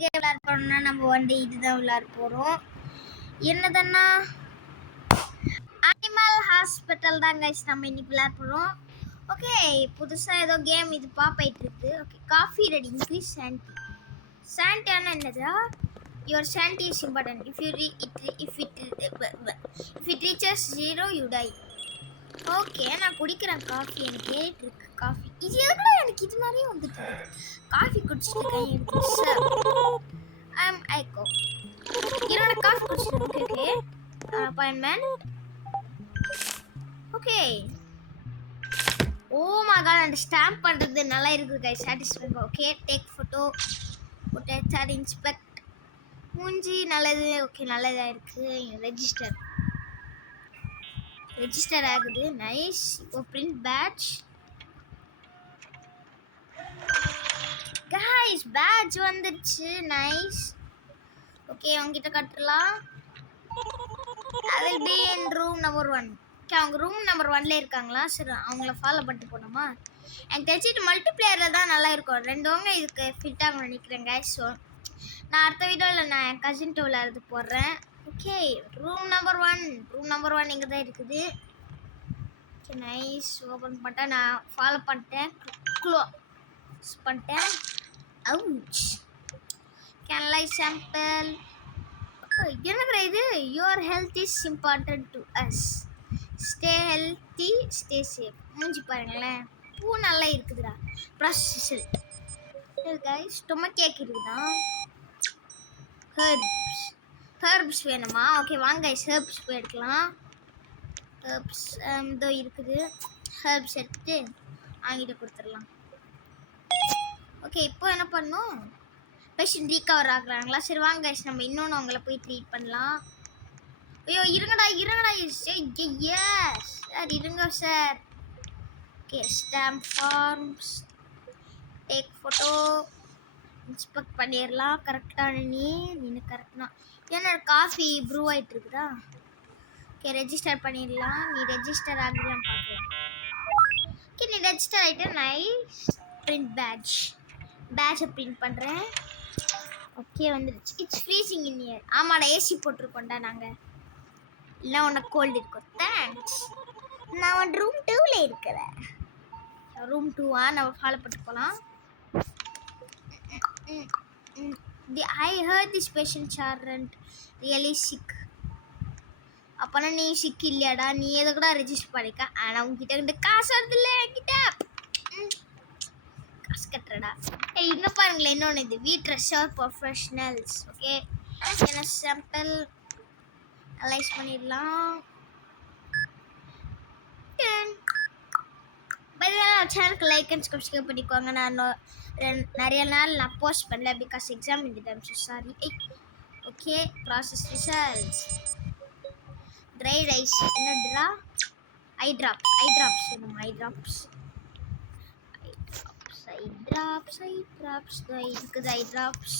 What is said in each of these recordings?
Game விளையாட போறோம்னா நம்ம வந்து இதுதான் விளையாட போறோம். என்னதுன்னா அனிமல் ஹாஸ்பிட்டல் தான் கைஸ் நம்ம இன்னைக்கு விளையாட போறோம். ஓகே, புதுசா ஏதோ கேம் இது பாப்பைட்டு இருக்கு. Okay, coffee ready increase sanity. சாண்டியானா என்னதுடா? Your sanity is important. If it reaches 0 you die. Okay, நான் குடிக்கிறேன் காஃபி. எனக்கு ஏறிட்டு இருக்கு காஃபி. இது எதுக்குடா எனக்கு இது மாதிரியே வந்துட்டு காஃபி குடிச்சிட்டு இருக்கேன். எடுத்து ஐம் ஐகோ என்னோட காஃபி குடிச்சிட்டு okay appointment. Okay, oh my god, அந்த ஸ்டாம்ப் பண்ணுறது நல்லா இருக்குது guys, satisfying. Okay, take photo, photo inspect மூஞ்சி நல்லது. ஓகே, நல்லதாக இருக்குது. ரெஜிஸ்டர் ஆகுது. நைஸ். இப்போ பிரிண்ட் பேட்ச். கைஸ் பேட்ச் வந்துருச்சு. நைஸ். ஓகே, அவங்ககிட்ட கட்டலாம். I will be in room number 1. Okay, அவங்க ரூம் நம்பர் 1ல இருக்காங்களா? சரி, அவங்கள ஃபாலோ பண்ணிட்டு போனோமா? எனக்கு தெரிஞ்சிட்டு மல்டிப்ளேயரில் தான் நல்லா இருக்கும். ரெண்டுவங்க இதுக்கு ஃபிட் ஆகும் நினைக்கிறேன் கைஸ். ஸோ நான் அடுத்த வீடியோவில் நான் என் கசின்ட்டு விளையாடுறது போடுறேன். ஓகே, ரூம் நம்பர் 1 இங்கே தான் இருக்குது. Okay, nice. ஓப்பன் பண்ணிட்டேன். நான் ஃபாலோ பண்ணிட்டேன். க்ளோஸ் பண்ணிட்டேன். அவுச். கேன்லைஸ் சாம்பிள். என்னங்கிற இது? Your health is important to us. Stay healthy, stay safe. மூஞ்சி பாருங்களேன், பூ நல்லா இருக்குதுடா. ப்ராசஸில் கைஸ் ஸ்டொமக் கேக் இருக்குதா? ஹெர்ப்ஸ் வேணுமா? ஓகே, வாங்க கைஸ் ஹெர்ப்ஸ் போய் எடுக்கலாம். ஹெர்ப்ஸ் இதோ இருக்குது. ஹெர்ப்ஸ் எடுத்துட்டு அவங்கிட்ட கொடுத்துடலாம். ஓகே, இப்போ என்ன பண்ணணும்? பேஷண்ட் ரீகவர் ஆகுறாங்களா? சரி வாங்க கைஸ் நம்ம இன்னொன்று அவங்கள போய் ட்ரீட் பண்ணலாம். ஐயோ இருங்கடா எஸ் சார், இருங்க sir. Okay, stamp forms, take photo, inspect பண்ணிடலாம். கரெக்டான நீ கரெக்ட்னா என்ன காஃபி ப்ரூ ஆகிட்டு இருக்குதா? ஓகே, ரெஜிஸ்டர் பண்ணிடலாம். நீ ரெஜிஸ்டர் ஆகுதான்னு பார்க்கலாம். ஓகே, நீ ரெஜிஸ்டர் ஆகிட்டு. நைஸ். பிரிண்ட் பேட்சை பிரிண்ட் பண்ணுறேன். ஓகே, வந்துடுச்சு. It's freezing in year. ஆமாடா, ஏசி போட்டிருக்கோண்டா நாங்கள். இல்லை உனக்கு கோல்டு இருக்கும். தேங்க்ஸ். நான் உன் ரூம் 2ல இருக்கிறேன். ரூம் 2வா? நம்ம ஃபாலோ பண்ணிட்டு போகலாம். I heard these patients aren't really sick. அப்போனா நீ சிக் இல்லையாடா? நீ எதை கூட ரெஜிஸ்டர் பண்ணிக்க. ஆனால் உங்ககிட்ட காசு வருது இல்லை என்கிட்ட. காசு கட்டுறடா. இங்கே பாருங்களேன், இன்னொன்று இது வீட் ரெஸ்டார் ப்ரொஃபஷனல்ஸ். ஓகே, என்ன சாம்பிள் அனலைஸ் பண்ணிடலாம். சேனலுக்கு லைக் அண்ட் சப்ஸ்கிரைப் பண்ணிக்கோங்க. நான் நிறைய நாள் நான் போஸ்ட் பண்ணல பிகாஸ் எக்ஸாம் எழுதிட்டேன். So sorry. Okay, process results. Dry eyes என்னதுடா? ஐ ட்ராப்ஸ் வேணும். ஐ ட்ராப்ஸ் இருக்குது. Eye drops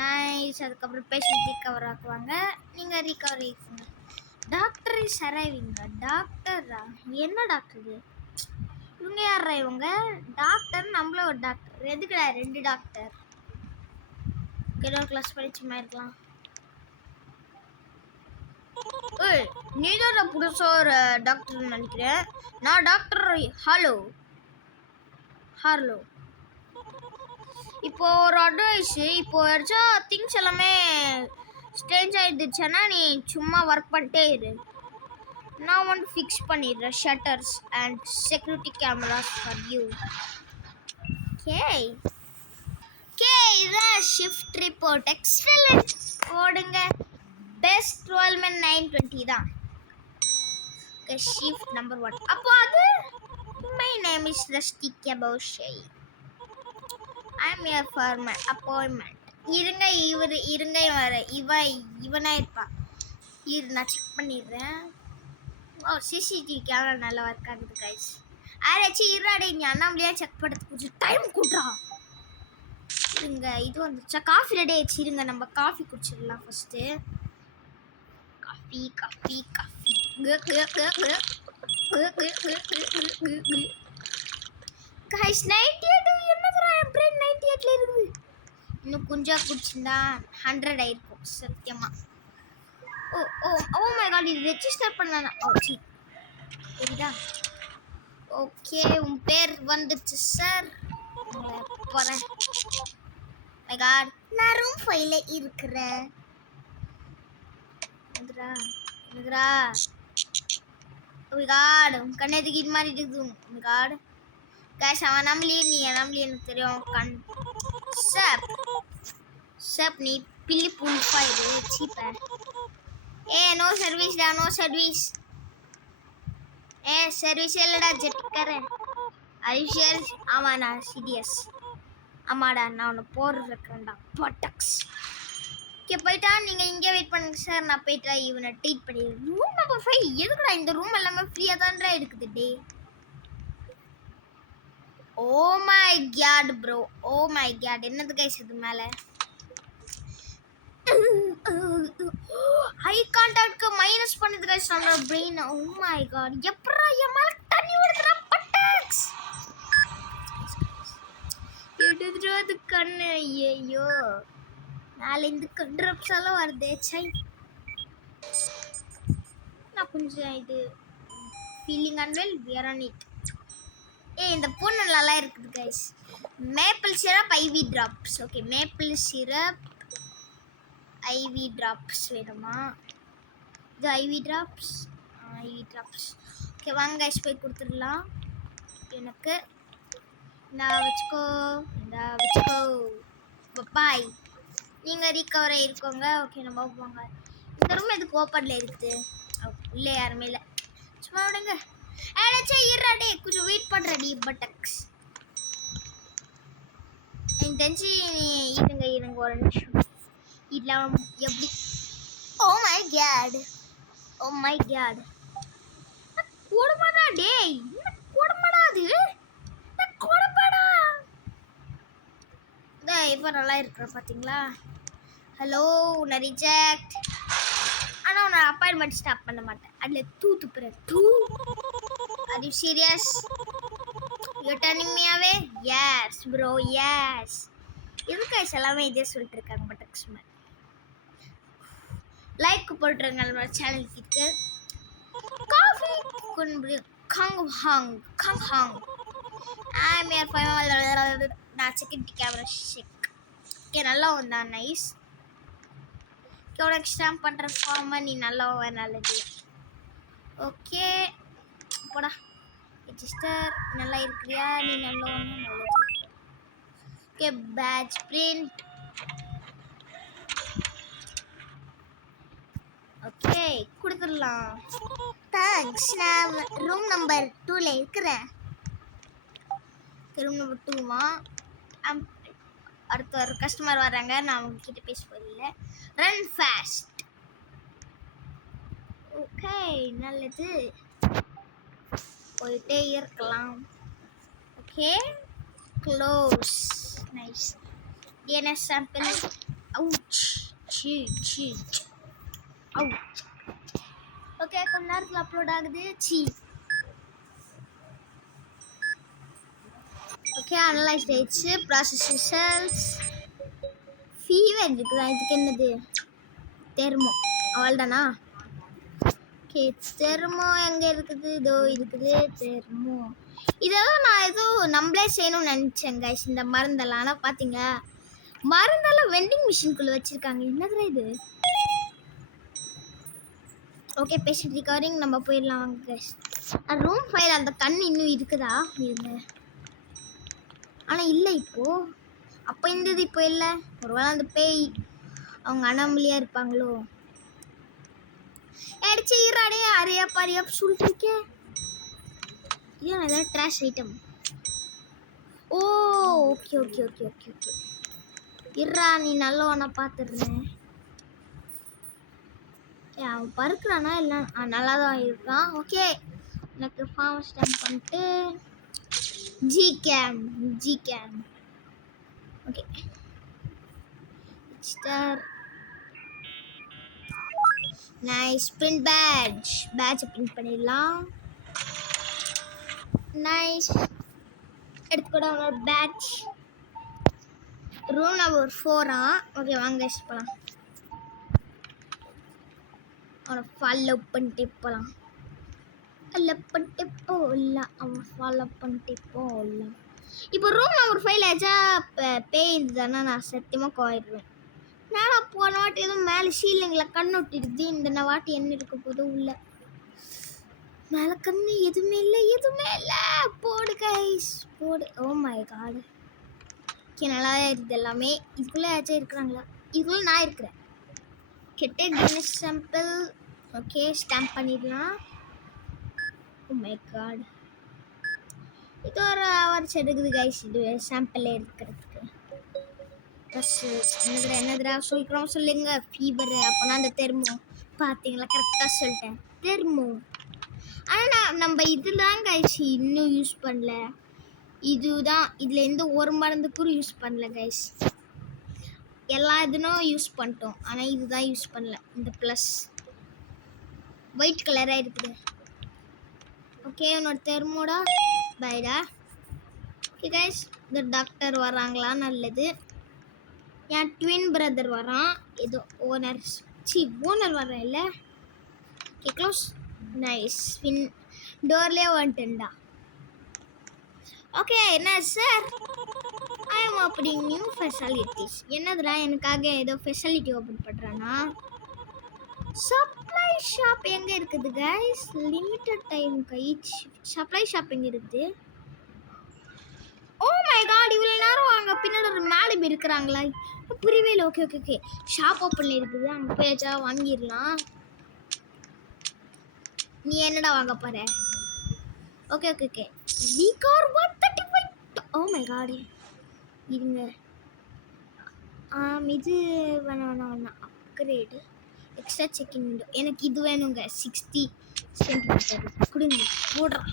nice. அதுக்கப்புறம் பேஷண்ட் ரீகவர் ஆக்குவாங்க. நீங்கள் ரீகவர் ஆகிக்கோங்க. Doctor is arriving. டாக்டரா? என்ன டாக்டர் இது? இவங்க யாரா? இவங்க டாக்டர், நம்மள ஒரு டாக்டர். எதுக்குடா 2 டாக்டர்? ஏதோ கிளாஸ் படிச்சுமா இருக்கலாம். நீதான் புதுசா ஒரு டாக்டர் நினைக்கிறேன். நான் டாக்டர் ஹார்லோ. இப்போ ஒரு அட்வைஸ், இப்போ யாராச்சும் திங்ஸ் எல்லாமே ஸ்டேஞ்ச் ஆகிடுச்சுன்னா நீ சும்மா ஒர்க் பண்ணிட்டே இரு. நான் வந்து ஃபிக்ஸ் பண்ணிடுறேன் shutters and security cameras for you. Okay, இதுதான் ஷிஃப்ட் ரிப்போர்ட். எக்ஸலென்ட். போடுங்க. பெஸ்ட் 12 men 920 தான். Okay, shift number 1. அப்போ அது மை நேம் இஸ் ரஸ்டி கபோஷை. I am here for my appointment. இருங்க இவனா இருப்பான். நான் செக் பண்ணிடுறேன். ஓ, சிசிடிவி கேமரா நல்லா ஒர்க் ஆகுது கைஸ். ஆராய்ச்சி இருடாடே, நீ அண்ணாமலையா செக் பண்ணுறதுக்கு கொஞ்சம் டைம் கூட்டுறா. இருங்க, இது வந்துச்சா? காஃபி ரெடி ஆயிடுச்சு. இருங்க நம்ம காஃபி குடிச்சிடலாம் ஃபஸ்ட்டு. Coffee guys 98. என்னதுடா என் பிரெயின் 98ல இருக்குது. இன்னும் இன்னும் கொஞ்சம் குடிச்சிருந்தா 100 ஆயிருக்கும் சத்தியமா. ஓ ஓ ஓ மை காட், இது ரெஜிஸ்டர் பண்ணனா? ஓ சி, சரிதா. ஓகே, உன் பேர் வந்துச்சு சார். போறேன். மை காட், நான் ரூம் 5ல இருக்கிறேன். எங்கடா எங்கடா? ஓ மை காட், உன் கண்ணு எதுக்கு இது மாதிரி இருக்குது? ஓ மை காட் கேஷ், அவன் நம்பலையே, நீ நம்பலையே எனக்கு தெரியும். கண் சார் சார், நீ பில்லி புல்ஃபா இது சீப்ப. ஏ நோ சர்வீஸ் டா, நோ சர்வீஸ். ஏ சர்வீஸ் இல்லடா ஜெட்காரன். ஐஷியர், ஆமா நான் சிடிஎஸ். ஆமாடா, நான் உன்னை போடுறேன்டா பட்டக்ஸ். ஓகே போயிட்டா, நீங்க இங்கே வெயிட் பண்ணுங்க சார், நான் போயிட்டா இவனை ட்ரீட் பண்ணி. ரூம் நம்பர் 5 எதுக்குடா? இந்த ரூம் எல்லாமே ஃப்ரீயா தான்டா இருக்குது டே. Oh my God bro, oh my God, என்னது கைஸ் இது மேல? ஐ கான்டாக்ட்க்கு மைனஸ் பண்ணுது கைஸ் நம்ம பிரெயின். ஓ மை காட், எப்பறா என் மேல தண்ணி ஊத்துறா பட்டாக்ஸ். எடுத்துறது கண்ணு, ஐயோ நாளை இந்த கண்ட்ரப்ஸ் எல்லாம் வருதே சை. நான் கொஞ்சம் இது feeling unwell wear on it. இந்த பொண்ணு நல்லா இருக்குது guys. Maple syrup IV drops. Okay, maple syrup IV drops வேணுமா? இது IV drops, IV drops. Okay வாங்க கைஸ் போய் கொடுத்துடலாம். எனக்கு நான் வச்சுக்கோ, நான் வச்சுக்கோ. பாய், நீங்கள் ரீகவர் ஆகிருக்கோங்க. ஓகே நம்ம போங்க. இந்த ரூம் எதுக்கு ஓப்பனில் இருக்குது? இல்லை யாருமே இல்லை, சும்மா விடுங்க. ஏடாச்சே இருடா, கொஞ்சம் வெயிட் பண்ணுறடி பட்டக்ஸ். எனக்கு தெரிஞ்சு இருங்க ஒரு நிமிஷம். இதெல்லாம் எப்படி? Oh my God, oh my God, கொடுமாடா டேய், என்ன கொடுமாடா அது? கொடுமாடா. இப்போ நல்லா இருக்கிற பார்த்தீங்களா? ஹலோ, உன்னை ரிஜெக்ட். ஆனால் உன்னை அப்பாயின்மெண்ட் ஸ்டாப் பண்ண மாட்டேன். அதில் துப்புற தூ. அது serious? You turning me away? Yes bro, yes. இதுக்கு எல்லாமே இதே சொல்லிட்டு இருக்காங்க. பட் லைக் போட்டுருங்க நம்ம சேனலுக்கு. இருக்கு காஃபி குன்பு கங் ஹாங் கங் ஹாங். I'm air final. நான் செகண்ட் கேமரா ஷேக். ஓகே நல்லா வந்தா நைஸ். உனக்கு ஸ்டாம்ப் பண்ணுற ஃபார்மை நீ நல்லா நல்லது. ஓகே போடா ரெஜிஸ்டர். நல்லா இருக்கிறியா நீ? நல்லா நல்லது. Okay batch print. ஓகே கொடுத்துடலாம். தேங்க்ஸ். நான் ரூம் நம்பர் 2ல இருக்கிறேன். ரூம் நம்பர் 2வா? அடுத்த ஒரு கஸ்டமர் வராங்க, நான் அவங்கக்கிட்ட பேச போதில்லை. Run fast. ஓகே நல்லது, போயிட்டே இருக்கலாம். Okay close. Nice. DNS sample. Ouch சீ சீ அவுச். ஓகே கொஞ்ச நேரத்தில் அப்லோட் ஆகுது. சீ. ஓகே அனலைஸ் ஆயிடுச்சு. Process results. ஃபீவர் இருக்குதா? இதுக்கு என்னது? தெர்மோ. அவள்தானா? ஓகே தெர்மோ எங்கே இருக்குது? இதோ இருக்குது தெர்மோ. இதெல்லாம் நான் எதுவும் நம்மளே செய்யணும்னு நினச்சேன் கைஸ் இந்த மருந்தெல்லாம். ஆனால் பார்த்தீங்க மருந்தெல்லாம் வெண்டிங் மிஷின்குள்ளே வச்சுருக்காங்க. என்னதுல இது? Okay patient recovering. நம்ம போயிடலாம் வாங்க கைஸ். ரூம் 5 அந்த கண் இன்னும் இருக்குதா? இருங்க. ஆனால் இல்லை இப்போது. அப்போ இருந்தது இப்போ இல்லை. ஒருவேளை அந்த பேய் அவங்க அனாமலியாக இருப்பாங்களோ? அடிச்சு ஈராடே அரையா பாரியா சொல்லிட்டு இருக்கேன். ஏன் ஏதாவது trash item? Oh okay okay okay okay okay. இறா நீ நல்லவனா பார்த்துடுறேன். அவன் பருக்குறானா இல்லை? நல்லா தான் இருக்கான். ஓகே எனக்கு ஃபார்ம் ஸ்டாம்ப் பண்ணிட்டு ஜிகேம் okay star. Nice. Print badge print பண்ணிடலாம். நைஸ். எடுத்துக்கூட உன்னோட பேட்ச். ரூம் நம்பர் 4 ஓகே வாங்க கைஸ் போகலாம். அவனை ஃபாலோ பண்ணிட்டு போகலாம். அவன் ஃபாலோ பண்ணிட்டு போகலாம். இப்போ ரூம் நம்பர் 5 பேய் இருந்ததுன்னா நான் சத்தியமாக கோயிடுவேன். நானா போன வாட்டி எதுவும் மேலே சீலிங்கில் கண் ஒட்டிடுது. இந்த வாட்டி என்ன இருக்க போது உள்ள மேலே கண்ணு எதுவுமே இல்லை. போடு கைஸ் போடு. ஓ மை காட். ஓகே நல்லா இருக்குது எல்லாமே. இதுக்குள்ளே ஏதாச்சும் இருக்கிறாங்களா? இதுக்குள்ளே நான் இருக்கிறேன். கெட்ட கினஸ் சாம்பிள். ஓகே ஸ்டாம்ப் பண்ணிடலாம். Oh my god. இது ஒரு ஹவர்ஸ் எடுக்குது கைஸ் இது சாம்பிள் எடுக்கிறதுக்கு. என்னதுடா சொல்கிறோம் சொல்லுங்க. ஃபீவர் அப்போனா அந்த தெர்மோ பார்த்தீங்களா கரெக்டாக சொல்லிட்டேன். தெர்மோ. ஆனால் நம்ம இதுதான் கைஸ் இன்னும் யூஸ் பண்ணல. இதுதான் இதில் எந்த ஒரு மருந்துக்கும் யூஸ் பண்ணல கைஸ். எல்லா இதுனும் யூஸ் பண்ணிட்டோம். ஆனால் இதுதான் யூஸ் பண்ணல. இந்த ப்ளஸ் ஒயிட் கலராக இருக்குது. ஓகே உன்னோட தெர்மோடா பைடா. ஓகே கைஸ் இந்த டாக்டர் வராங்களா? நல்லது. என் ட்வின் பிரதர் வரான். ஏதோ ஓனர் வரேன் இல்லை. Okay close. நைஸ். டோர்லேயே வந்துட்டேன்டா. ஓகே என்ன sir? I am opening new facilities. என்னதுடா எனக்காக ஏதோ ஃபெசிலிட்டி ஓப்பன் பண்ணுறானா? சப்ளை ஷாப் எங்கே இருக்குது guys? Limited time கைச் supply shop எங்கே இருக்குது? ஓ மை காட் இவ்வளோ நேரம் அங்கே பின்னாடி ஒரு மேலே இருக்கிறாங்களா? புரியவே இல்லை. ஓகே ஓகே ஓகே ஷாப் ஓப்பனில் இருக்குது. அங்கே போயாச்சா வாங்கிடலாம். நீ என்னடா வாங்க போகிற? ஓகே ஓகே ஓகே வீகார் 135. ஓ மை காட் இருங்க. இது வேணாம் அப்கிரேடு எக்ஸ்ட்ரா செக்கிங் விண்டோ. எனக்கு இது வேணுங்க 60 சென்டிமீட்டர் கொடுங்க போடுறான்.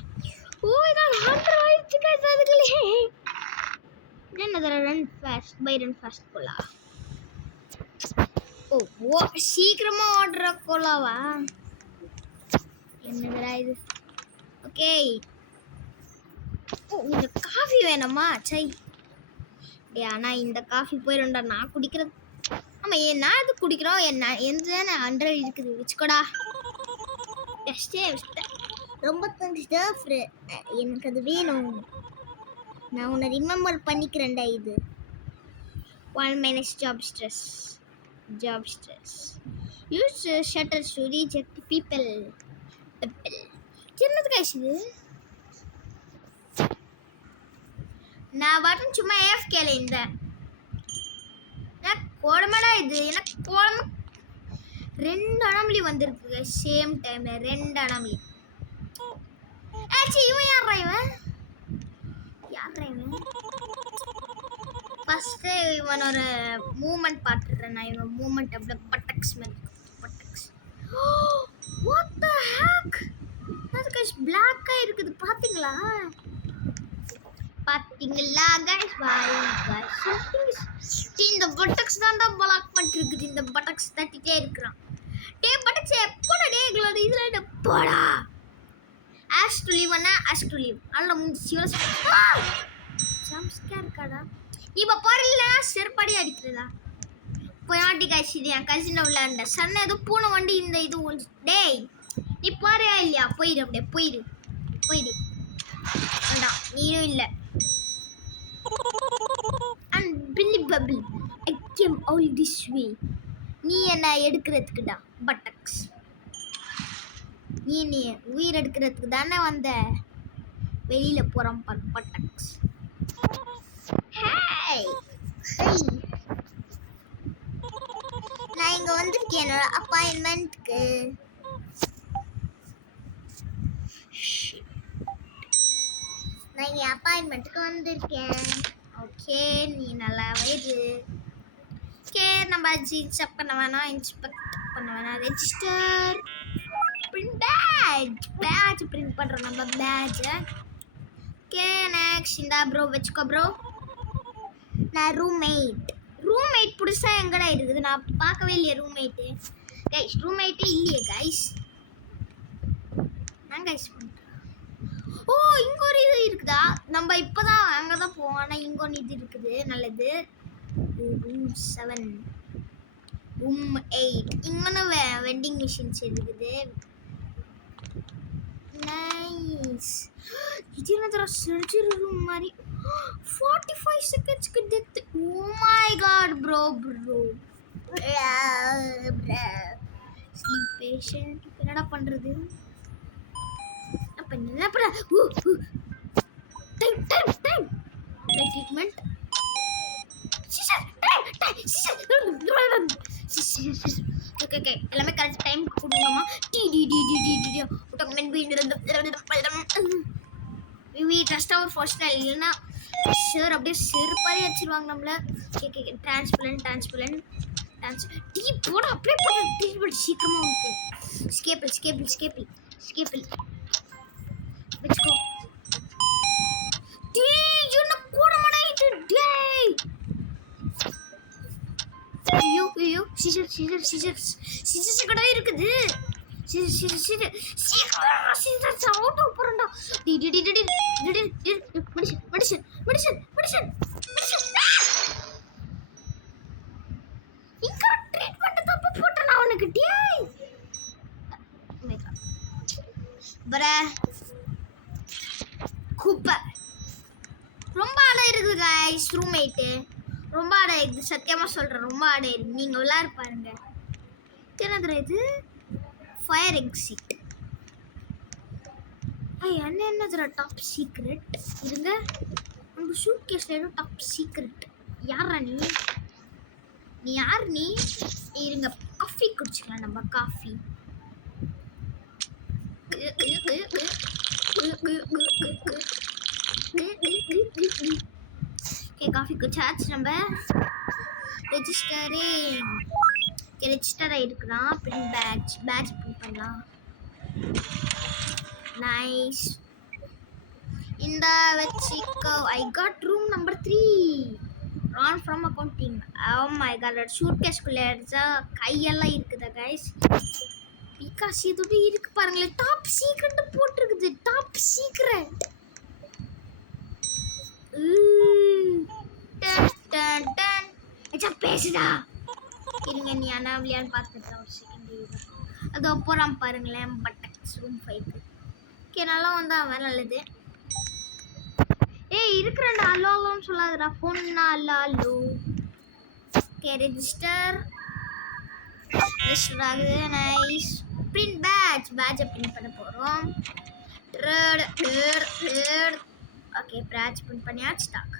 ஓ இதான் 100 ஆயிடுச்சு கைஸ். அதுக்குள்ளே என்னது ரன் ஃபாஸ்ட் கோலா. ஓ சீக்கிரமாக ஓடுற கோலாவா? என்னதுடா இது? ஓகே ஓ இந்த காஃபி வேணுமா? சை டே ஆனால் இந்த காஃபி போயிடும்டா நான் குடிக்கிறது. ஆமாம் நான் இது குடிக்கிறோம். எந்த 100 இருக்குது வச்சுக்கோடா. ரொம்ப தந்துட்டு எனக்கு அது வேணும். நான் உன்னை ரிமெம்பர் பண்ணிக்கிறேன்டா. இது 1 minus job stress. Use shutter to reject people. என்னது கைஸ் இது? நான் பாட்டும் சும்மா AFKல இந்த கோடமடா இது. எனக்கு கோடம 2 அனாமலி வந்திருக்கு சேம் டைம்ல. 2 அனாமலி. இவன் யாரா இவன்? ஃபர்ஸ்ட் இவன் ஒரு மூமெண்ட் பார்த்துடுறேன். நான் இவன் மூமெண்ட் அப்படியே பட்டக்ஸ் மாதிரி பட்டக்ஸ். What the hack? அது கைஸ் பிளாக்கா இருக்குது பாத்தீங்களா கைஸ்? வாய் இந்த பட்டக்ஸ் தான் பிளாக் பண்ணிட்டு இருக்குது. இந்த பட்டக்ஸ் தட்டிட்டே இருக்கிறான். டே பட்டக்ஸ் எப்போடா டே இதுல போடா. ஆஷ் டு லீவ் அல்ல முடிச்சு ஜம்ப் ஸ்கேர் காடா. இப்போ பாருல செருப்படி அடிக்கிறதா போயாட்டி கைஸ். இது என் கசினை விளையாண்ட சன்ன ஏதோ பூனை வண்டி இந்த இது ஒன்று. டேய் நீ பாருயா இல்லையா? போயிடு அப்படியே போயிடு வேண்டாம் நீயும் இல்லை. Unbelievable I came all this way. நீ என்ன எடுக்கிறதுக்குடா பட்டக்ஸ்? நீ உயிர் எடுக்கிறதுக்கு தானே வந்த? வெளியில போறான் பட்டக்ஸ். நான் இங்க வந்திருக்கேன் என்னோட அப்பாயின்மெண்ட்க்கு. நான் இங்கே அப்பாயின்மெண்ட்டுக்கு வந்திருக்கேன். ஓகே நீ நல்லாவே இரு. ஓகே நம்ம இன்ஸ்பெக்ட் பண்ண வேணாம். ரெஜிஸ்டர் பிரிண்ட் பேட்ச் பிரிண்ட் பண்ணுறோம் நம்ம பேட்சை. ஓகே நெக்ஸ்ட் இந்த ப்ரோ வச்சுக்கோ ப்ரோ. நான் ரூம்மேட் புதுசாக எங்கடா இருக்குது? நான் பார்க்கவே இல்லையே ரூம்மேட்டு. கைஸ் ரூம்மேட்டே இல்லையே கைஸ். நான் கைஸ் ஓ இங்கே ஒரு இது இருக்குதா? நம்ம இப்போ தான் அங்கே தான் போவோம். ஆனால் இங்கே ஒன்று இது இருக்குது. நல்லது. ரூம் 7 ரூம் 8 இங்கன வெண்டிங் மிஷின்ஸ் இருக்குது. நைஸ். இது என்னடா சர்ஜரி ரூம் மாதிரி 45 செகண்ட்ஸ்க்கு death. Oh my God bro sleep patient. என்னடா பண்றது? அப்ப என்ன பண்ண? Time treatment. ஓகே எல்லாமே கரெக்ட் டைம் கொடுக்கணுமா? We trust our personnel. இல்லைன்னா சார் அப்படியே செருப்பாரி அடிச்சிருவாங்க நம்மள. ஓகே டிரான்ஸ்பிளன்ட் டீ போட அப்படியே போட ட்ரீட்மெண்ட் சீக்கிரமா உனக்கு. ஸ்கேப்பிள் வெச்சுக்கோ. டீ என்ன கூட மாட்டாயிட்டு டேய். ஐயோ சீசர் கடை இருக்குது. சீசர் அவுட் போறடா. மெடிசன் இங்க ட்ரீட்மென்ட் தப்பு போட்டனா அவனுக்கு டேய். பர குப்பை ரொம்ப ஆட இருக்குது गाइस. ரூம்மேட் ரொம்ப ஆட இருக்குது. சத்தியமா சொல்றேன் ரொம்ப ஆட இருக்கு. நீங்க விளையாட பாருங்க. என்னதுடா இது? Fire exit. என்னதுடா டாப் சீக்ரெட்? இருங்க நம்ம ஷூட் கேஸ்ல ஏதோ டாப் சீக்ரெட். யாரா நீ யார் நீ? இருங்க காஃபி குடிச்சுக்கலாம். நம்ம காஃபி காஃபி குடிச்சாச்சு. நம்ம ரெஜிஸ்டர் ஆகிருக்குறான். பிரிண்ட் பேட்ச் பிரிண்ட் பண்ணலாம். நைஸ். இந்த வச்சுக்கோ. I got room number 3 Ron from accounting. Oh my God shoot கேஸ்குள்ளே அடிச்சா கையெல்லாம் இருக்குதா கைஸ்? பிகாஸ் இதோட இருக்கு பாருங்களேன். டாப் சீக்ரெட் போட்டிருக்குது. Top secret. பேசுடா. இருங்க நீ அனாவலியான்னு பார்த்துட்டு ஒரு செகண்ட். அது அப்புறம் பாருங்களேன். பட்டக்ஸ் ரூம் 5 ஓகே நல்லா வந்தா அவன் நல்லது. ஏய் இருக்கிறேன்டா. அலோன்னு சொல்லாதடா. ஃபோன்னா அல்லோ. ஓகே ரெஜிஸ்டர் ஆகுது. நைஸ். பிரிண்ட் பேட்சை பிரிண்ட் பண்ண போகிறோம். ஓகே பேட்ச் பிரிண்ட் பண்ணியாச்சு. Stock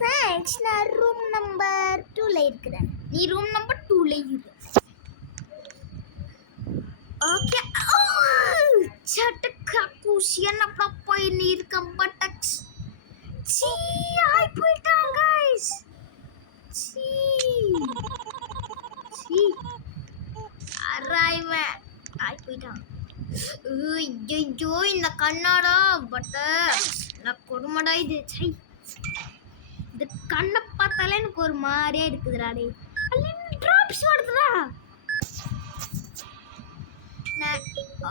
thanks. நான் ரூம் நம்பர் 2ல இருக்கிறேன். நீ ரூம் நம்பர் 2ல இரு. ஓகே சட்டக்கா குஷியன் அப்பா போய் நீ இருக்க பட்டக்ஸ். சீ ஆய் போயிட்டான் गाइस. சீ அரைவ ஆய் போயிட்டான். ஐயோ இந்த கண்ணாடா பட்ட நான் கொடுமடா இது. சை இந்த கண்ணை பார்த்தாலே எனக்கு ஒரு மாதிரியா இருக்குதுடா. டே ட்ராப்ஸ் வருதுடா.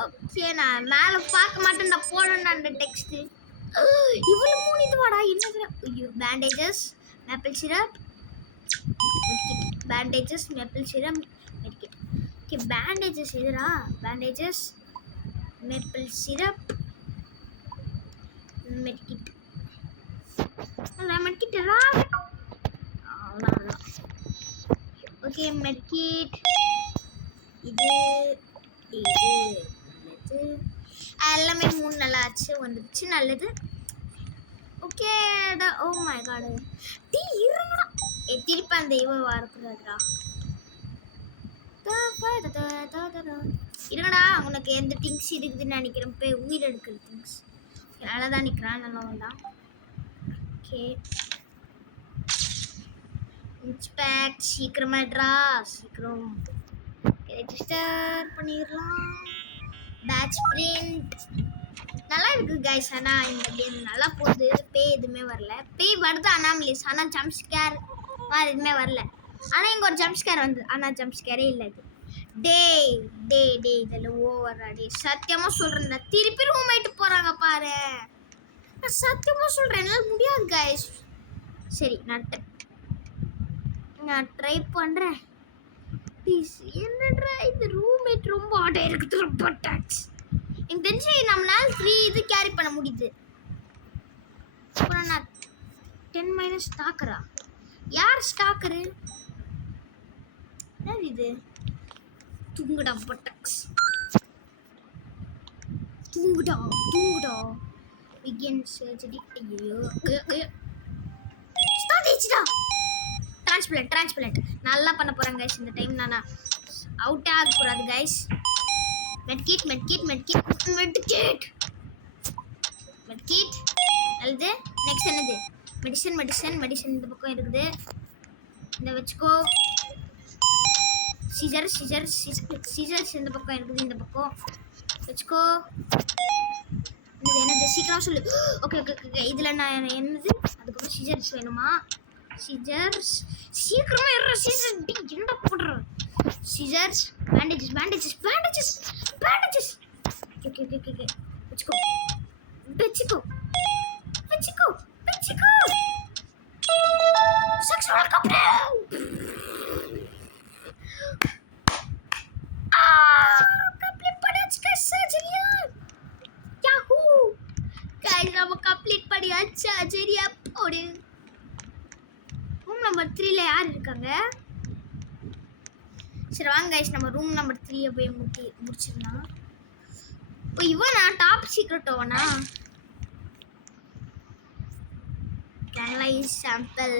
ஓகே நான் மேலே பார்க்க மாட்டேன். நான் போடணும் அந்த டெக்ஸ்ட். இவ்வளோ மூணிது வாடா. என்னது? ஐயோ bandages maple syrup bandages maple syrup medkit. Okay bandages எதுடா? Bandages maple syrup medkit. Medkit அவ்வளோதான். ஓகே மெடிக்கெட் இது நல்லது. எல்லாமே 3 நல்லா ஆச்சு வந்துடுச்சு. நல்லது. ஓகே ஓ மை காட் டீ இருங்கடா. திருப்பி அந்த இவ வரக்கூடாதுடா. இருங்கடா. உனக்கு எந்த திங்ஸ் இருக்குதுன்னு நினைக்கிறேன். போய் உயிர் எடுக்கிற திங்ஸ் நல்லா தான் நிற்கிறான். நல்லா வந்தான். ஓகே இன்ஸ்பெக்ட் சீக்கிரமாட்ரா. சீக்கிரம் ரெஜிஸ்டர் பண்ணிடலாம். பேட்ச் பிரிண்ட் நல்லா இருக்கு கைஸ். ஆனால் இந்த கேம் நல்லா போகுது. பே எதுவுமே வரல. பே வருது அனாமலிஸ். ஆனால் ஜம்ப் ஸ்கேர் எதுவுமே வரல. ஆனால் இங்கே ஒரு ஜம்ப் ஸ்கேர் வந்து. ஆனால் ஜம்ப் ஸ்கேரே இல்லை. இது டே இதெல்லாம் ஓவரா டே. சத்தியமாக சொல்கிறேன்டா. திருப்பி ரூம் ஆகிட்டு போகிறாங்க பாரு. நான் சத்தியமாக சொல்கிறேன் என்னால் முடியாது கைஸ். சரி நட்டு நான் ட்ரை பண்றேன். ப்ளீஸ் என்னடா இது ரூம்மேட் ரொம்ப ஆட இருக்குது ரொம்ப டாக்ஸ். எனக்கு தெரிஞ்சு நம்மளால 3 இது கேரி பண்ண முடியுது. அப்புறம் நான் 10 மைனஸ் ஸ்டாக்கரா? யார் ஸ்டாக்கரு? என்ன இது? தூங்குடா பட்டக்ஸ். தூங்குடா தூங்குடா. Begin surgery. ஐயோ ஸ்டார்ட் ஆயிடுச்சுடா. டிரான்ஸ்பிளண்ட் நல்லா பண்ண போறேன் கைஸ். இந்த டைம் நான் அவுட்டே ஆக கூடாது கைஸ். மெட்கிட் நல்லது. நெக்ஸ்ட் என்னது? மெடிசன் இந்த பக்கம் இருக்குது. இந்த வச்சுக்கோ. சீசர்ஸ் இந்த பக்கம் இருக்குது. இந்த பக்கம் வச்சுக்கோ. என்னது சீக்கிரம் சொல்லு. ஓகே இதுல நான் என்னது? அதுக்கப்புறம் சீசர்ஸ் வேணுமா? சீசர்ஸ் சீக்கிரமா ஏற. சீசர் என்ன பண்ற? Scissors bandages. ஓகே வெச்சுக்கோ. செக்ஷுவல் கப்ளர். கம்ப்ளீட் பண்ணியாச்சு சர்ஜரியா. யாஹூ गाइस நம்ம கம்ப்ளீட் பண்ணியாச்சு சர்ஜரியா. போடு. ரூம் நம்பர் 3ல யார் இருக்காங்க? சரி வாங்க गाइस நம்ம ரூம் நம்பர் 3 போய் முடிச்சிடலாம். இப்போ இவனா டாப் சீக்ரெட் ஓவனா? கேனலைஸ் சாம்பிள்.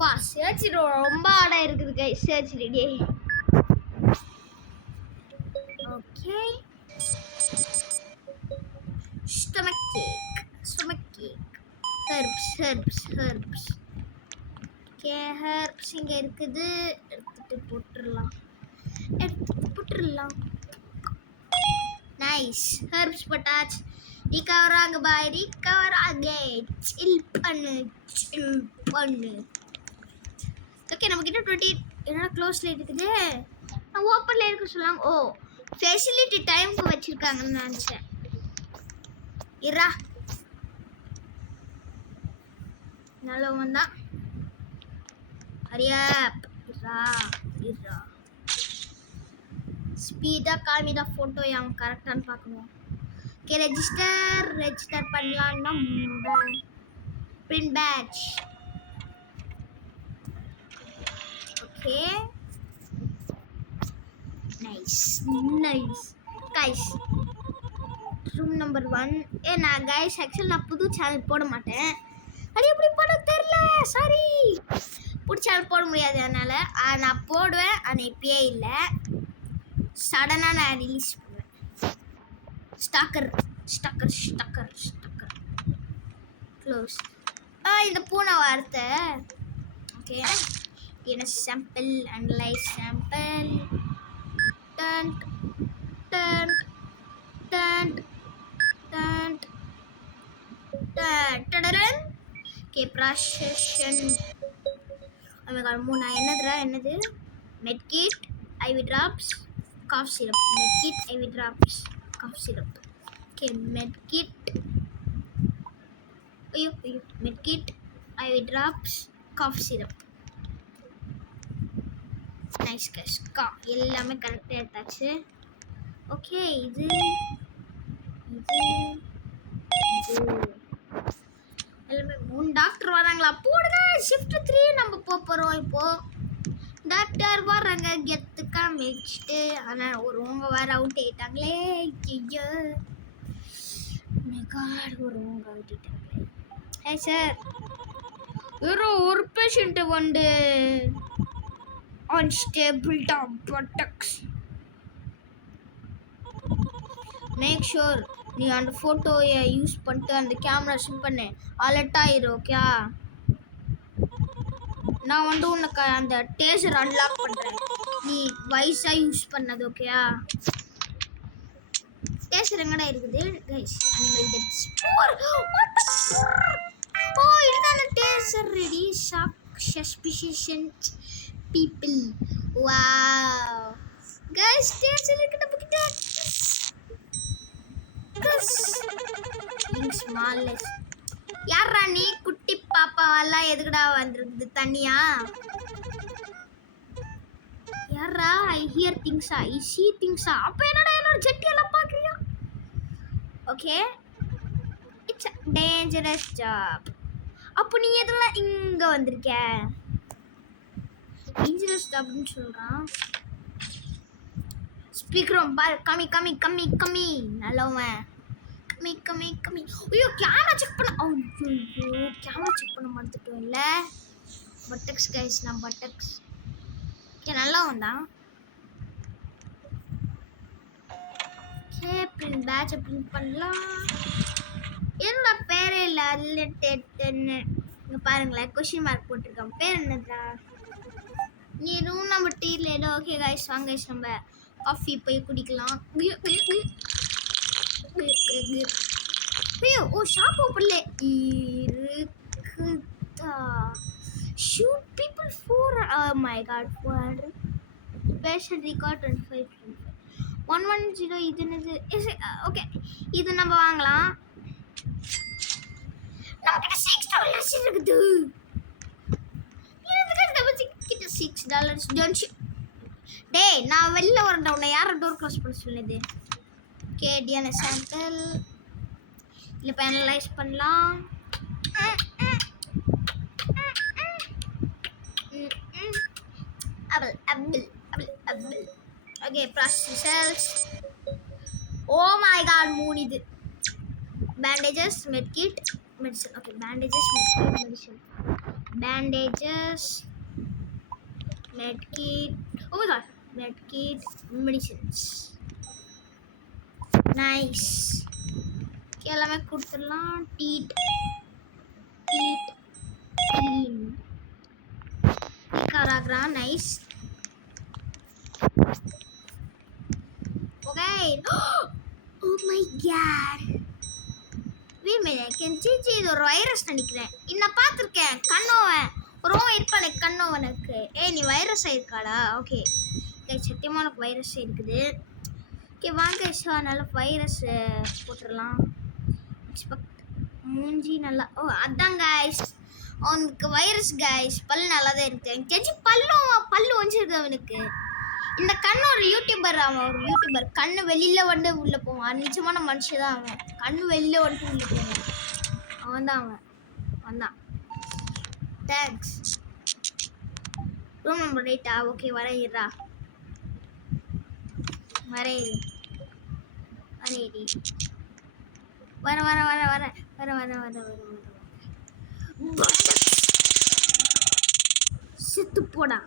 பா சர்ச் ரொம்ப ஆடா இருக்குது guys. Search ready. Okay stomach cake. herbs. Okay herbs இங்க இருக்குது. எடுத்துட்டு போட்டுறலாம். நைஸ். herbs போட்டாச்சு. ரிகவர் ஆக பாய். சில் பண்ணு. ஓகே நம்ம கிட்ட 20 என்ன க்ளோஸ்ல இருக்குது. நான் ஓப்பன்ல இருக்கு சொல்லலாம். ஓ ஃபெசிலிட்டி டைம்க்கு வச்சிருக்காங்கன்னு நினைச்சேன். இரா நல்ல வந்தா ஹரியப். இரா ஸ்பீடா காமிடா. போட்டோ யாம் கரெக்டான்னு பார்க்கணும். ஓகே ரெஜிஸ்டர் பண்ணலாம்னா print batch. Okay nice guys room number 1. நான் गाइस ஆக்சுவலி நான் புது சேனல் போட மாட்டேன். அது எப்படி போட தெரியல. சாரி. புது சேனல் போட முடியாது அதனால. நான் போடுவேன். ஆனால் இப்பயே இல்லை. சடனாக நான் ரிலீஸ் பண்ணுவேன். ஸ்டாக்கர் க்ளோஸ். இந்த பூனை வார்த்தை. ஓகே என்ன சாம்பிள் அனலைஸ் சாம்பிள். ஓகே ப்ராசஷன். என்னது? Medkit IV drops cough syrup. Okay medkit IV drops cough syrup. Nice guys. எல்லாமே கரெக்டாக எடுத்தாச்சு. ஓகே இது எல்லாமே 3 டாக்டர் வராங்களா? போடுங்க. ஷிஃப்ட் 3 நம்ம போகிறோம். இப்போ டாக்டர் வராங்க கெத்து காமிச்சிட்டு. ஆனால் ஒருவங்க வேறு அவுட் ஆயிட்டாங்களே. ஐயோ ஒருவங்க அவுட் ஆயிட்டாங்களே. சார் ஒரு பேஷண்ட் வந்து unstable buttocks. Make sure நீ அந்த ஃபோட்டோயை யூஸ் பண்ணிட்டு அந்த கேமரா ஷூட் பண்ணு. அலர்ட் ஆயிரு. ஓகே நான் வந்து உனக்கு அந்த டேசர் அன்லாக் பண்ணுறேன். நீ வைஸாக யூஸ் பண்ணது. ஓகேயா டேசர் எங்கடா இருக்குது கைஸ்? ஓ இதுதான taser. Ready shock suspicion people. Wow guys taser இருக்கு நம்ம கிட்ட. link smallest யாரா நீ குட்டி பாப்பாவெல்லாம் எதுக்குடா வந்திருக்குது தனியா? யாரா? ஐ ஹியர் திங்ஸா, ஐ சீ திங்ஸா. அப்ப என்னடா என்னோட ஜெட்டி எல்லாம் பாக்குறியா? Okay, it's dangerous job. அப்ப நீ எதுல இங்க வந்திருக்க? டேஞ்சரஸ் ஜாப்னு சொல்றான். ஸ்பீக்கரும் பார். கம்மி கம்மி கம்மி கம்மி. நல்லவன். கம்மி கம்மி கம்மி. ஐயோ கேமரா செக் பண்ண. ஐயோ கேமரா செக் பண்ண மறந்துட்டோம் இல்ல. பட்டக்ஸ் கைஸ், நான் பட்டக்ஸ். ஓகே நல்லவன் தான். ஓகே பிரிண்ட் பேட்ச் பிரிண்ட் பண்ணலாம். என்னோட பேரே இல்லை அல்லன்னு இங்கே பாருங்களேன், கொஷின் மார்க் போட்டிருக்கோம். பேர் என்னதா? நீ ரூம் நம்பர் டீரில் ஏதோ. ஓகே கைஸ் வாங்க கைஸ், நம்ம காஃபி போய் குடிக்கலாம். ஐயோ ஓ ஷாப் ஓப்பன்ல இருக்குதா? Shoot people 4. Oh my god, 400 பேஷன் ரெக்கார்ட் 25 110. இது என்னது? ஓகே இது நம்ம வாங்கலாம். நமக்கு $6 இருக்குது. கிட்ட $6 டோன்ட் யூ. டேய் நான் வெளில வரேன்டா, உன்னை யாரை டோர் க்ளோஸ் பண்ண சொன்னது? ஓகே டிஎன்ஏ சாம்பிள் இல்லை இப்போ அனலைஸ் பண்ணலாம். Okay process cells. Oh my God 3 இது. Bandages medkit medicine. Okay bandages medkit medicine. Bandages medkit. Oh my god, medkit medicines. Nice. எல்லாமே கொடுத்துடலாம். டீட் clean கராக்ரா. Nice. Okay oh my god, இது ஒரு வைரஸ் நினைக்கிறேன். இன்னும் பார்த்துருக்கேன். கண்ணோவன் ரொம்ப இருப்பானே கண்ணோவனுக்கு. நீ வைரஸ் ஆயிருக்காடா? ஓகே சத்தியமாக உனக்கு வைரஸ் இருக்குது. ஓகே வாங்க ஷோ நல்லா வைரஸ் போட்டுடலாம். மூஞ்சி நல்லா. ஓ அதான் கைஸ் அவனுக்கு வைரஸ் கைஸ். பல்லு நல்லா தான் இருக்குது. எனக்கு தெரிஞ்சு பல்லு வந்துருது அவனுக்கு. இந்த கண்ணு ஒரு யூடியூபர். அவன் ஒரு யூடியூபர். கண்ணு வெளியில் வந்து உள்ளே போவான். நிஜமான மனுஷன் தான் அவன். கண்ணு வெளியில் வந்துட்டு உள்ளே போவான். அவன் தான் வந்தான். தேங்க்ஸ். Room number 8. ஓகே வரையிடா. வரையிடு வர வர வர வர வர வர வர வர செத்து போடா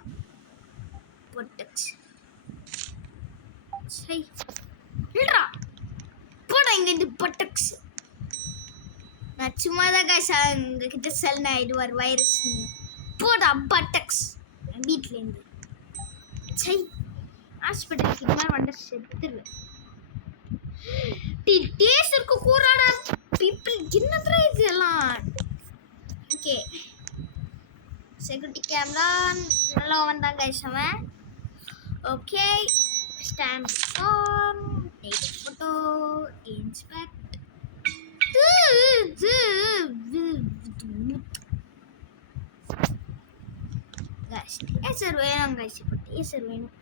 பொட்டக்ஸ். சரி இல்லடா போடா இங்கேருந்து பொட்டக்ஸ். நான் சும்மா தான் காசு உங்ககிட்ட செல் ஆயிடுவார் வைரஸ். போடா பட்டக்ஸ் வீட்லேருந்து. சை ஹாஸ்பிட்டலுக்கு இது மாதிரி வண்ட செத்துருவேன். டேஸ்ட் இருக்கு கூறாடா பீப்புள். என்னதுடா இது எல்லாம்? ஓகே செக்யூரிட்டி கேமரா நல்லா வந்தான் கைஸ் அவன். Okay stamp form take photo inspect. Sir வேணும் கைஸ். இப்போ சார் வேணும்.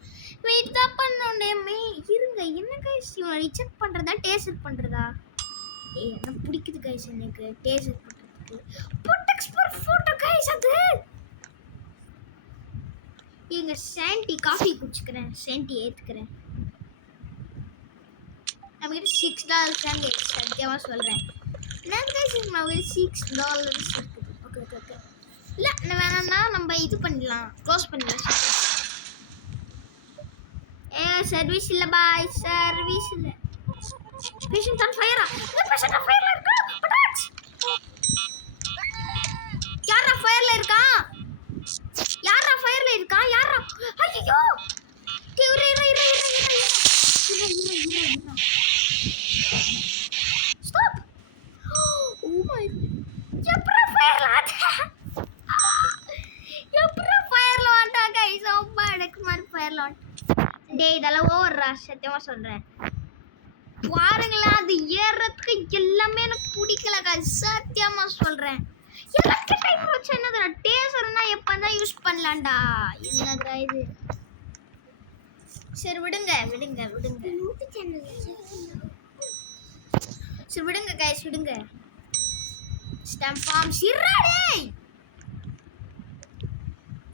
வெயிட் தான் பண்ணோண்டேமே இருங்க. என்ன கைஸ் இவன் ரிஜெக்ட் பண்ணுறதா டேஸ்ட் பண்ணுறதா? என்ன பிடிக்குது கைஸ் எனக்கு டேஸ்ட் பண்ணுறதுக்கு. பொட்டக்ஸ் ஃபார் ஃபோட்டோ கைஸ். அது இங்க சாண்டி காஃபி குடிச்சுக்கிறேன். சாண்டி ஏற்றுக்கிறேன். நம்மகிட்ட $6 தாங்க சத்தியமாக சொல்கிறேன். நான் கைஸ் நம்மகிட்ட $6 இருக்குது. ஓகே ஓகே ஓகே இல்லை வேணாம்னா நம்ம இது பண்ணிடலாம். க்ளோஸ் பண்ணிடலாம். சர்வீஸ் இல்லை பாய். சர்வீஸ் இல்லை. பேஷண்ட் ஆன் ஃபயரா? பேஷண்ட் ஆன் ஃபயர்ல இருக்கா? யாரா ஃபயர்ல இருக்கா? யாரா ஃபயர்ல இருக்கா? யாரா? ஐயோ ஸ்டாப். ஓ மை எப்பரா ஃபயர்ல ஆட்டா? எப்பரா ஃபயர்ல ஆட்டா गाइस? ரொம்ப எனக்கு மாதிரி ஃபயர்ல ஆட்டா. டேய் இதெல்லாம் ஓவர்ரா சத்தியமா சொல்றேன். பாருங்களேன், அது ஏறதுக்கு எல்லாமே எனக்கு பிடிக்கல guys. சத்தியமா சொல்றேன். எனக்கு டைம் வச்சு என்னதுடா டேசர்னா எப்பதான் யூஸ் பண்ணலாம்டா. என்னதுடா இது? சரி விடுங்க விடுங்க விடுங்க. சரி விடுங்க guys விடுங்க. ஸ்டாம்ப் ஃபார்ம் சிறாடே.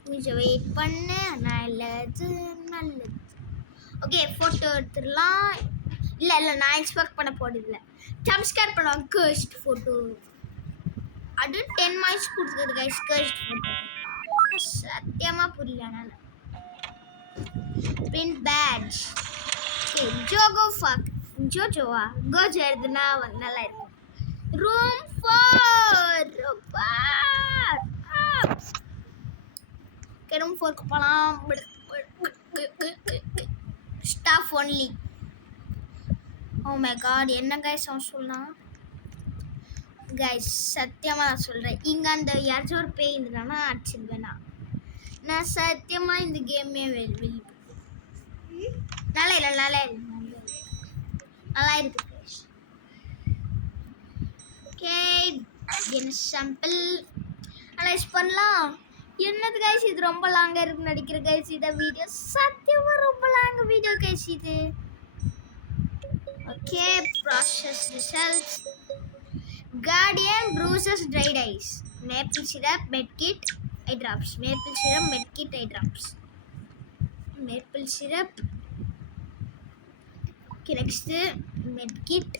கொஞ்சம் வெயிட் பண்ணு. நல்லது நல்லது. ஓகே போட்டோ எடுத்துடலாம். இல்ல நான் எக்ஸ்பெக்ட் பண்ண போறதில்ல. ஜம்ப் ஸ்கேர் பண்ணுவாங்க கர்ஸ்ட் போட்டோ. அது 10 மார்க்ஸ் கொடுத்துருக்கு கைஸ் கர்ஸ்ட் போட்டோ. சத்தியமா புரியல. Print batch. ஓகே ஜோகோ ஃபக் ஜோஜோவா கோஜோ எழுதுனா நல்லா இருக்கும். ரூம் 4 பார். ரூம் 4 க்கு போலாம். Staff only. Oh my god என்ன கைஸ் அவன் சொல்லலாம். கைஸ் சத்தியமா நான் சொல்றேன், இங்க அந்த யாராச்சும் ஒரு பேய் இருந்தானா அடிச்சிருவேன். நான் சத்தியமா இந்த கேமே வெளி நல்லா இருக்கு கைஸ். ஓகே என்ன சாம்பிள் அனலைஸ் பண்ணலாம். என்னது கைஸ் இது ரொம்ப லாங்கா இருக்கு நடிக்கிற கைஸ். இந்த வீடியோ சத்தியமா ரொம்ப லாங் வீடியோ கைஸ் இது. Okay, process results. Guardian bruises dried eyes. Maple syrup, medkit, eye drops. Maple syrup, medkit, eye drops. Maple syrup. Okay, next medkit.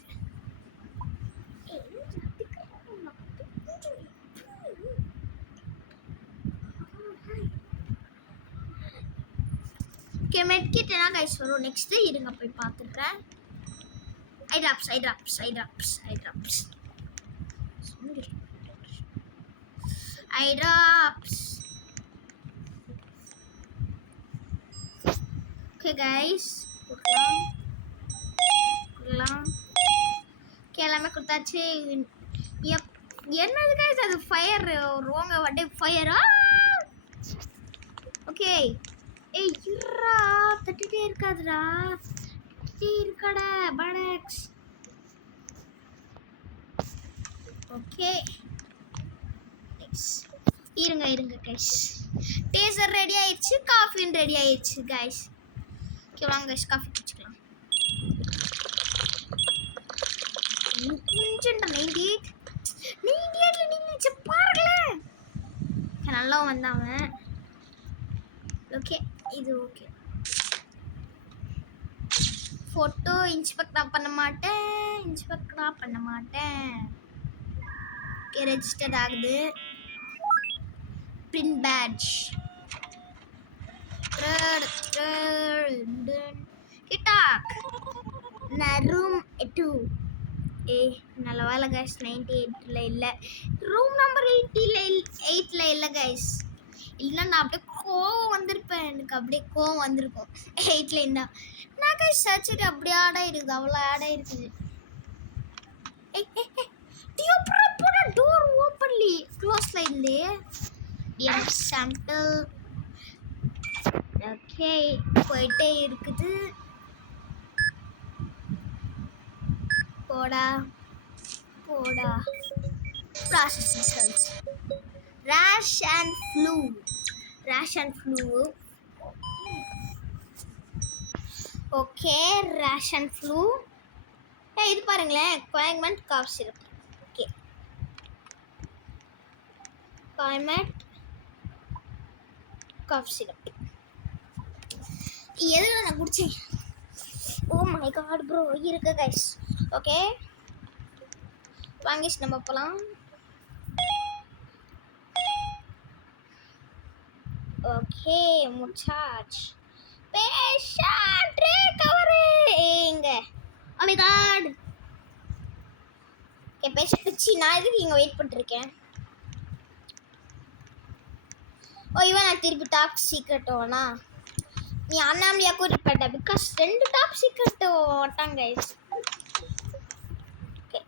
Okay, medkit என்ன guys வரும் next இருங்க போய் பார்த்துறேன். Eye drops. Eye drops. Okay guys, கொடுக்கலாம். எல்லாமே கொடுத்தாச்சு. என்னது guys அது fire ரோங்க வட்டே ஃபயரா. Okay ஏய் இருடா தட்டிட்டே இருக்காதுடா. இருக்கடா படக்ஸ். ஓகே இருங்க கைஸ். டேசர் ரெடி ஆயிடுச்சு. காஃபின் ரெடி ஆயிடுச்சு கைஸ். ஓகே வாங்க கைஸ் காஃபி குடிச்சுக்கலாம். கொஞ்சம் 98ல நீங்க பாருங்களேன். நல்லா வந்தாவன். ஓகே இது ஓகே. ஃபோட்டோ இன்ஸ்பெக்ட் பண்ண மாட்டேன். ஓகே ரெஜிஸ்டர் ஆகுது. Print batch. கிட்டாக் நான் ரூம் 2. நல்ல வேலை கைஸ் 98ல இல்லை. ரூம் நம்பர் 8ல இல்லை கைஸ். இல்லை நான் அப்படியே கோவம் வந்திருப்பேன். எனக்கு அப்படியே கோவம் வந்திருக்கும் 8ல இருந்தா. நான் கைஸ் சர்ச்சுக்கு அப்படியே ஆட் ஆயிருக்குது. அவ்வளோ ஆட் ஆயிருக்குது. டோர் ஓப்பன்லி க்ளோஸ்ல இருந்து சாம்பிள். ஓகே போயிட்டே இருக்குது. போடா process results. Rash and flu. Okay rash and flu. இது பாருங்களேன் காய்மெண்ட் காஃப் சிரப். ஓகே காய்மெண்ட் காஃப் சிரப் எதுல நான் குடிச்சேன். ஓ மை காட் ப்ரோ இருக்கு கைஸ். ஓகே வாங்கிச்சு நம்ம போகலாம். ஓகே முச்சாச் பேஷண்ட் ரெக்கவரி எங்க. Oh my god. Okay patient பிச்சி நான் எதுக்கு இங்கே வெயிட் பண்ணிருக்கேன். ஓ இவன் நான் திருப்பி டாப் சீக்ரெட் ஓனா நீ அண்ணாமலையா கூட்டிப்பட்ட. பிகாஸ் 2 டாப் சீக்ரெட் ஓட்டாங்க கைஸ். ஓகே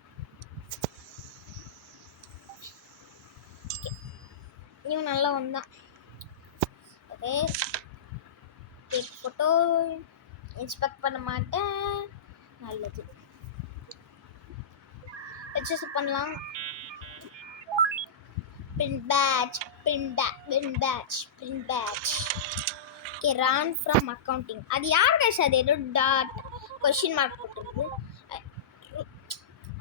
இவன் நல்லா வந்தான். ஓகே ஃபோட்டோ இன்ஸ்பெக்ட் பண்ண மாட்டேன். நல்லது. பர்ச்சேஸ் பண்ணலாம். பின் batch. Okay, run from accounting. அது யார் கைஸ்? அது ஏதோ டாட் கொஸ்டின் மார்க் போட்டுருக்கு.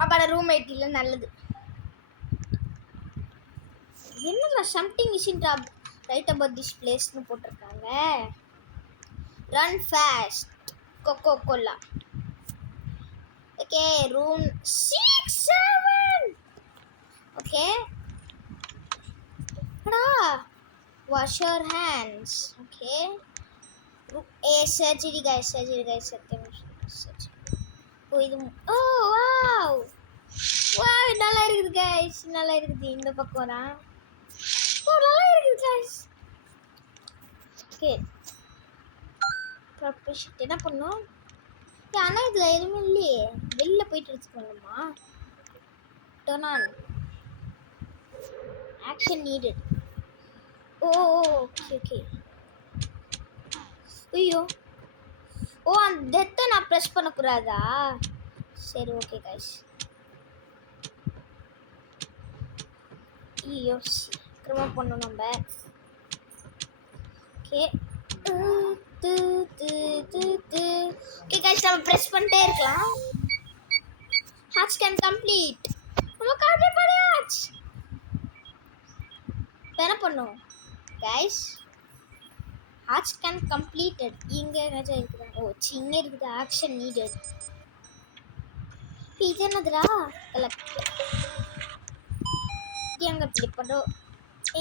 அப்போ ரூம்மேட் இல்லை, நல்லது. என்னடா something isn't right about this பிளேஸ்னு போட்டிருக்காங்க. Run fast Coca Cola. Okay, room 6-7. Okay, wash your hands. Okay, surgery guys. Oh, இது wow நல்லா இருக்குது guys, நல்லா இருக்குது. இந்த பக்கம் தான் நல்லா இருக்குது guys. ஓகே, ப்ரொஃபஷன் என்ன பண்ணோம்? ஆனால் இதில் எதுவுமே இல்லையே. வெளில போயிட்டு எடுத்துக்கணுமா? Turn on action needed. Okay. ஐயோ, அந்த டெத்தை நான் ப்ரெஸ் பண்ணக்கூடாதா? சரி, ஓகே கைஸ். ஐயோ, சீக்கிரமா பண்ணணும் நம்ம. ஓகே ஓகே கைஸ், நம்ம ப்ரெஸ் பண்ணிட்டே இருக்கலாம். Hatch can complete. நம்ம கார்டு பண்ணியாச்சு. என்ன பண்ணும் கைஸ்? Hatch can completed. இங்கே ஏதாச்சும் இருக்குதா? இங்கே இருக்குது. Action needed. இது என்னதுடா? கலெக்ட். எங்கே கிளிக் பண்ணுறோம்?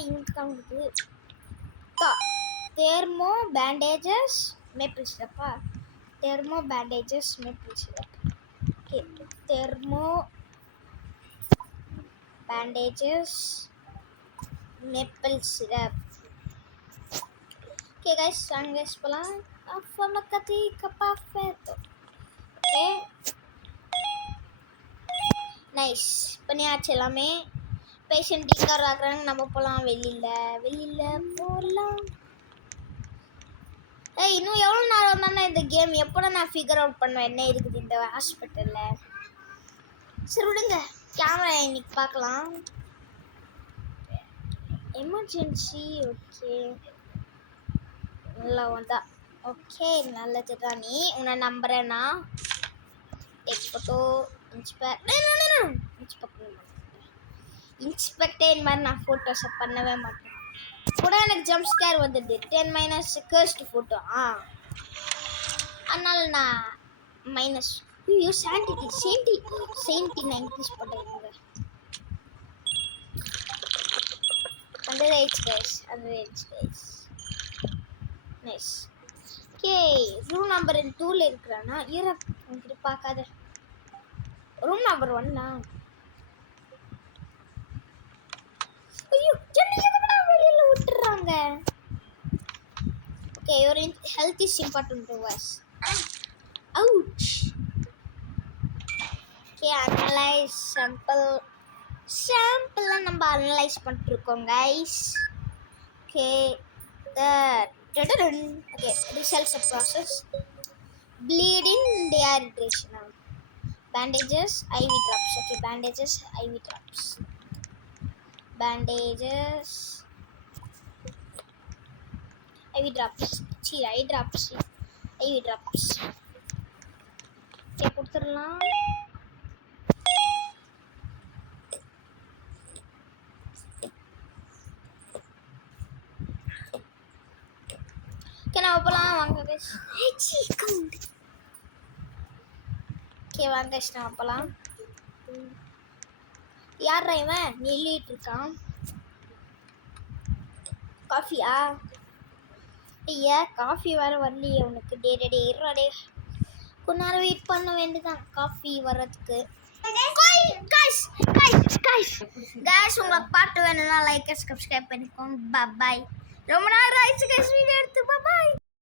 இங்கே காமிக்குது. தெர்மோ பேண்டேஜஸ் மேப்பிள் சிரப்பா. Thermo bandages maple syrup. Okay, thermo bandages maple syrup. Okay guys, அங்கே போகலாம். Afamacatica perfetto. ஓகே, நைஸ் பண்ணியாச்சு எல்லாமே. பேஷண்ட் டிக்கர் ஆகுறாங்க. நம்ம போகலாம். வெளியில் போகலாம். இன்னும் எவ்வளோ நேரம் தானே இந்த கேம்? எப்போதான் நான் ஃபிகர் அவுட் பண்ணுவேன் என்ன இருக்குது இந்த ஹாஸ்பிட்டலில்? சரி விடுங்க, கேமரா இன்னைக்கு பார்க்கலாம். எமர்ஜென்சி. ஓகே, நல்லா வந்தா. ஓகே, நல்லது தான். நீ உன்னை நம்புறேன்னா டேக் ஃபோட்டோ. இன்ஸ்பெக்டே இந்த மாதிரி நான் ஃபோட்டோஸை பண்ணவே மாட்டேன். கூட எனக்கு ஜம்ப் ஸ்கேர் வந்துடுது. 10- கர்ஸ்ட் ஃபோட்டோ. அதனால நான் மைனஸ். ஐயோ, செயின்டி நான் இன்க்ரீஸ் பண்ணுறேங்க. அந்த rights guys. Nice. Okay, room number 2ல இருக்கிறானா? உங்ககிட்ட பார்க்காத. ரூம் நம்பர் 1 ஐயோ, வெளியில விட்டுறாங்க. Okay, your health is important to us. Ouch. Okay, analyse sample நம்ம அனலைஸ் பண்ணிருக்கோம் guys. Okay, okay, results of process. Bleeding, dehydration. bandages, IV drops. Okay, bandages, IV drops. IV drops. eye drops. IV drops. Okay, கொடுத்துடலாம். Okay, நான் போகலாம். வாங்க guys. Okay வாங்க, நான் போகலாம். யார் இவன் நில்லிட்டு இருக்கான்? காஃபியா? ஐயா, காஃபி வேற வரலையே உனக்கு. டே கொஞ்ச நேரம் வெயிட் பண்ண வேண்டியதான் காஃபி வர்றதுக்கு. guys, உங்களுக்கு பாட்டு வேணும்னா லைக் சப்ஸ்கிரைப் பண்ணிக்கோங்க. பாய். ரொம்ப நேரம் ஆயிடுச்சு guys வீடியோ எடுத்து. பாய்.